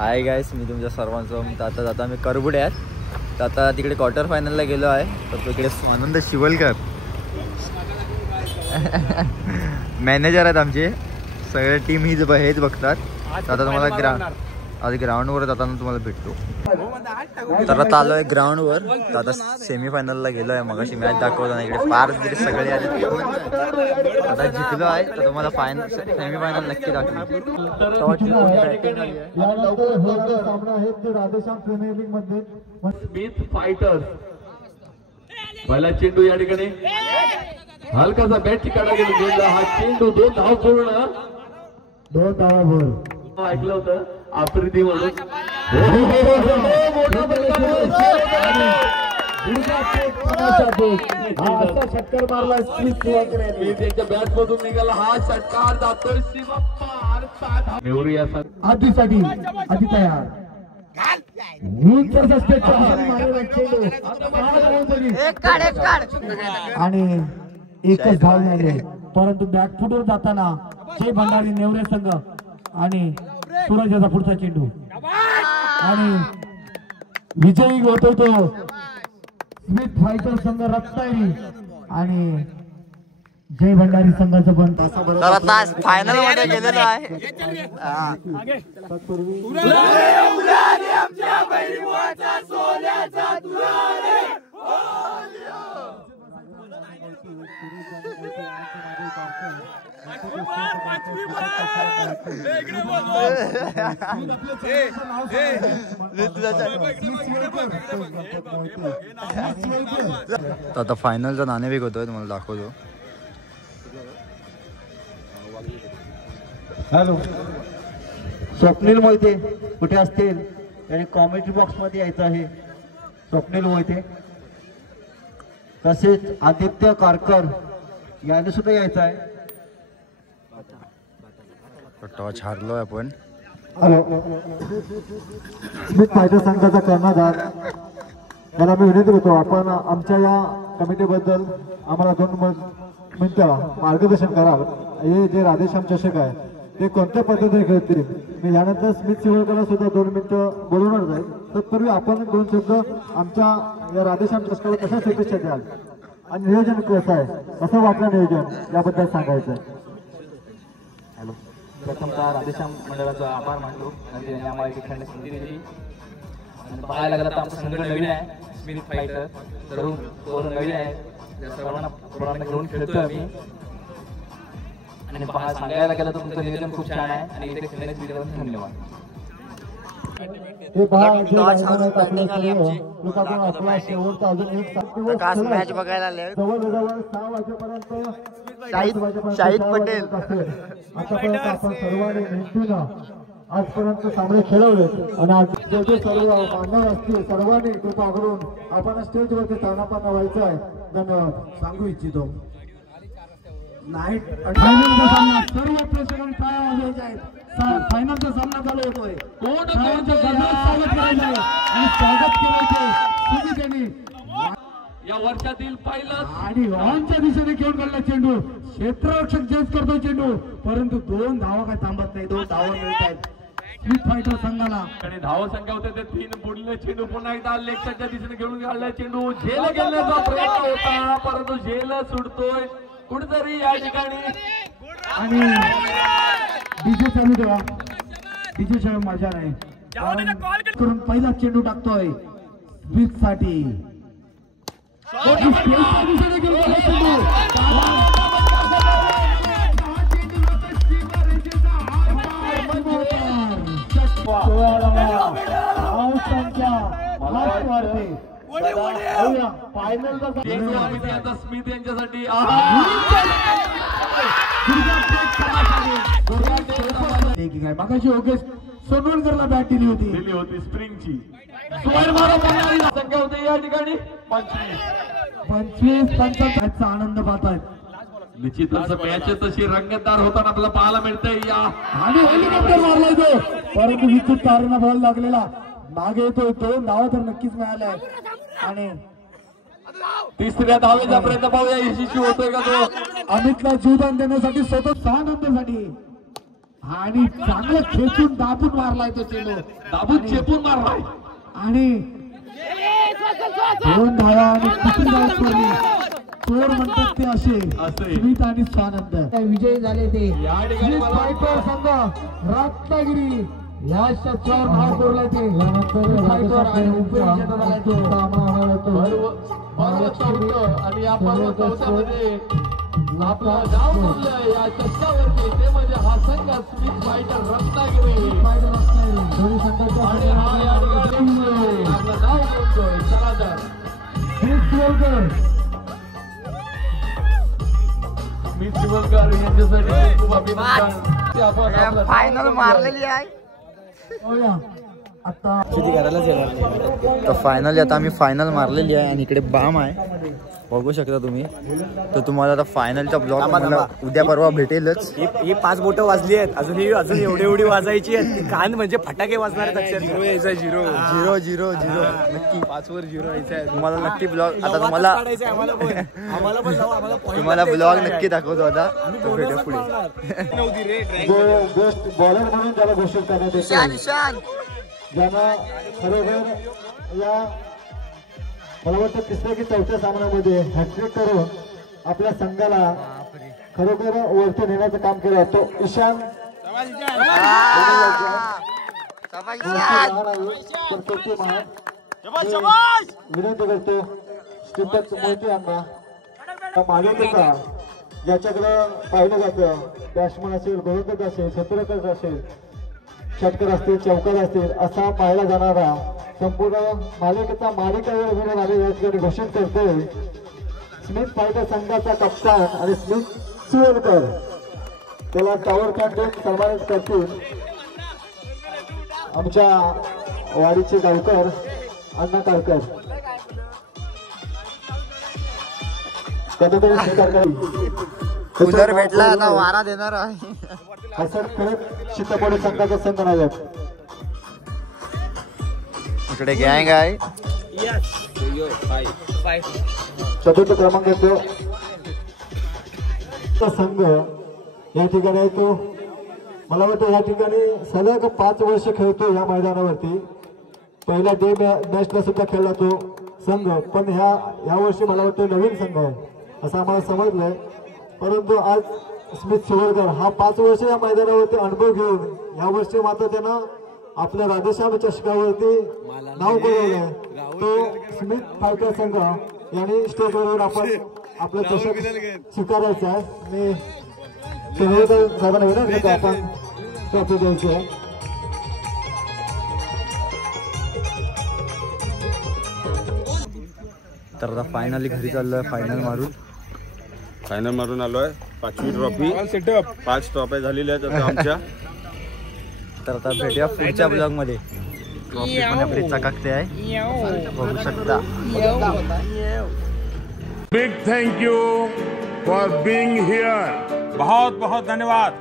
Hi guys, मी तुमच्या सर्वांचं आता मी करबुड्यात. तर आता तिकडे क्वार्टर फायनलला गेलो आहे. तर तिकडे आनंद शिवलकर मॅनेजर आहेत आमचे. सगळे टीम हेच बघतात. आता तुम्हाला आज ग्राउंडवर जाताना तुम्हाला भेटतो. तर आता आलो आहे ग्राउंडवर. तर आता सेमीफायनलला गेलो आहे. मगाशी मॅच दाखवताना इकडे फार सगळे आले. आता जिंकलो आहे तर तुम्हाला सेमीफायनल नक्की दाखवतो. पहिला चेंडू या ठिकाणी हलकासा बॅट चिकाडा गेला. हा चेंडू 2 धाव पूर्ण 2 धावा ऐकलं होतं आफ्रिदी म्हणून. षटकार मारला त्यांच्या बॅट मधून निघाला. हा षटकार जातोय आधीसाठी आधी तयार. आणि एकच धाव झाली. परंतु बॅकफुटवर जाताना जय भंडारी नेवरे संघ आणि सूरजाचा पुढचा चेंडू आणि विजयी होतो तो स्मिथ फायटर संघ रत्नागिरी आणि जय भंडारी संघाचं पण. तर आता फायनल मध्ये गेलेलो आहे. आता फायनलचा नाणेफेक होतोय, तुम्हाला दाखवतो. हॅलो, स्वप्नील मोहिते कुठे असतील त्यांनी कॉमेंट्री बॉक्स मध्ये यायचं आहे. स्वप्नील मोहिते तसेच आदित्य कारकर याने सुद्धा यायचं आहे. टॉच हारलोय आपण. हॅलो, स्मिथ फायटर संघाचा कर्णधार याला मी विनंती करतो, आपण आमच्या या कमिटीबद्दल आम्हाला 2 मिनिटं मार्गदर्शन कराल. हे जे राधेश्याम चषक आहे ते कोणत्या पद्धतीने खेळतील. मी यानंतर स्मिथ शिवलकरला सुद्धा 2 मिनिटं बोलवणार आहे. तत्पूर्वी आपण 2 शब्द आमच्या या राधेश्याम चषकाला कशा शुभेच्छा द्याल आणि नियोजन कसं आहे, कसं वाटलं नियोजन याबद्दल सांगायचं. हॅलो, प्रथमतः राधेश्याम मंडळाचा आभार मानतो. त्यांनी आम्हाला इथे खेळण्याची संधी दिली. आणि पाहायला गेलं तर आमचं संघटन नवीन आहे. स्मिथ फायटर तरुण नवीन आहे. त्या सर्वांना पोरांना घेऊन खेळतोय आम्ही. आणि सांगायला गेलं तर तुमचं नियोजन खूप छान आहे आणि इथे खेळण्याची धन्यवाद. मॅच बघायला आले शाहिद पटेल. आतापर्यंत आपण सर्वांनी मेहनतीनं आजपर्यंत सामने खेळवले आणि आज जे सर्व मान्यवर असतील सर्वांनी कृपा करून आपण स्टेजवरती स्थानापन्न व्हायचं आहे. धन्यवाद सांगू इच्छितो. नाईट फायनलचा सामना सर्व प्रेक्षकांनी काय वाजवायचे आहेत. फायनलचा सामना चालू होतोय. स्वागत करायचं आहे आणि स्वागत करायचे त्यांनी या वर्षातील पहिला आणि ऑनच्या दिशेने खेळून काढला चेंडू. क्षेत्ररक्षक चेंज करतो चेंडू, परंतु 2 धावा काय थांबत नाही. 2 धावा मिळत आहेत स्मिथ फायटर संघाला. आणि धावा संख्या होते ते 3. पुढले चेंडू पुन्हा एकदा लेगच्या दिशेने खेळून काढला चेंडू. झेल गेल्याचा प्रयत्न होता परंतु झेल सुटतोय कुठेतरी या ठिकाणी. आणि डीजे चालू ठेवा, डीजे शिवाय मजा नाही. करून पहिला चेंडू टाकतोय स्मिथ साठी. स्मिथ यांच्यासाठी मागाशी योगेश सोनवणकरला बॅट दिली होती स्प्रिंगची. संख्या होते या ठिकाणी 25-25 आनंद पाहतायत. निश्चितच मॅच तशी रंगतदार होताना आपल्याला पाहायला मिळतंय. या आणि हेलिकॉप्टर मारलाय तो, परंतु विद्युत तारेला बॉल लागलेला मागे येतोय. 2 धावा तर नक्कीच मिळाल्या आणि 3ऱ्या धावेचा प्रयत्न पाहूया यशस्वी होतोय का तो. अमितला जीवदान देण्यासाठी स्वतः 6 नंबरसाठी आणि चांगलं खेचून दाबून मारलाय तो चेंडू, दाबून चेपून मारलाय आणि 2 धावा आणि किती धावा सोडली. चोर म्हणतात ते असे स्मित आणि स्वानंद विजयी झाले. ते फायटर संघ रत्नागिरी या चोर नाव कोरलाय ते फायटर आणि आणि आपण चौथ्यामध्ये आपलं नाव बोललंय या चषकावरती, ते म्हणजे हा संघ स्मित फायटर रत्नागिरी. दोन्ही संघाचा आणि हा या ठिकाणी आपलं नाव बोलतोय. चला तर स्मित शिवलकर यांच्यासाठी खूप अभिनंदन. फायनल मारलेली आहे. आता तर फायनली आता आम्ही फायनल मारलेली आहे आणि इकडे बाम आहे बघू शकता तुम्ही. तर तुम्हाला आता फायनलचा ब्लॉग उद्या परवा भेटेलच. ही 5 बोटं वाजली आहेत, अजून एवढी वाजायची आहेत. कान म्हणजे फटाके वाजणार आहेत. अक्षर 0 यायचा 0 0 0 0 नक्की 5 वर 0 यायचा आहे. तुम्हाला नक्की ब्लॉग आता तुम्हाला तुम्हाला ब्लॉग नक्की दाखवतो आता. भेटू पुढे. बेस्ट बॉलर म्हणून त्याला घोषित करण्यात येते, ज्यांना खरोखर या मला वाटतं 3ऱ्या की 4थ्या सामन्यामध्ये हॅट्रिक करून आपल्या संघाला खरोखर वरती नेण्याचं काम केलं. तो ईशान विनंती करतो स्टीफन मोहिते यांना मागे का ज्याच्याकडे पाहिलं जातं बॅट्समन असेल, गोलंदाज असेल, क्षेत्ररक्षक असेल, षटकर असतील, चौकार असतील असा पाहिला जाणारा संपूर्ण मालिकेचा मालिका वेळ या ठिकाणी घोषित करतोय स्मित फायटर संघाचा कप्तान आणि स्मित शिवलकर. त्याला टावर कॅप देऊन सन्मानित करतील आमच्या वाडीचे गावकर अण्णा कारकर. उदर भेटला आता वारा देणार आहे. हसन करत चित्रपट संघाचा संघ नायक. इकडे गँग आहे. 4th क्रमांकाचा संघ या ठिकाणी आहे. तो मला वाटतं या ठिकाणी सलग 5 वर्ष खेळतो या मैदानावरती. पहिला डे मॅचला सुद्धा खेळला तो संघ, पण ह्या वर्षी मला वाटतं नवीन संघ आहे असं आम्हाला समजलंय. परंतु आज स्मित शिवलकर हा 5 वर्ष या मैदानावरती अनुभव घेऊन या वर्षी मात्र त्यानं आपल्या राधेश्याम चषकावरती नाव कळवलंय. तो स्मित फायटर संघ यांनी स्टेजवर आपण आपलं चषक स्वीकारायचं आहे. मी साधारण विनंती करतो आपण ट्रॉफी द्यायची आहे. तर आता फायनली घरी चाललोय फायनल मारून आलोय. 5वी ट्रॉफी 5 ट्रॉफ्या झालेल्या आहेत आता आमच्या. तर आता भेटूया पुढच्या ब्लॉग मध्ये. ट्रॉफी पण आपली चकाकते आहे बघू शकता. Big thank you for being here. बहुत बहुत धन्यवाद.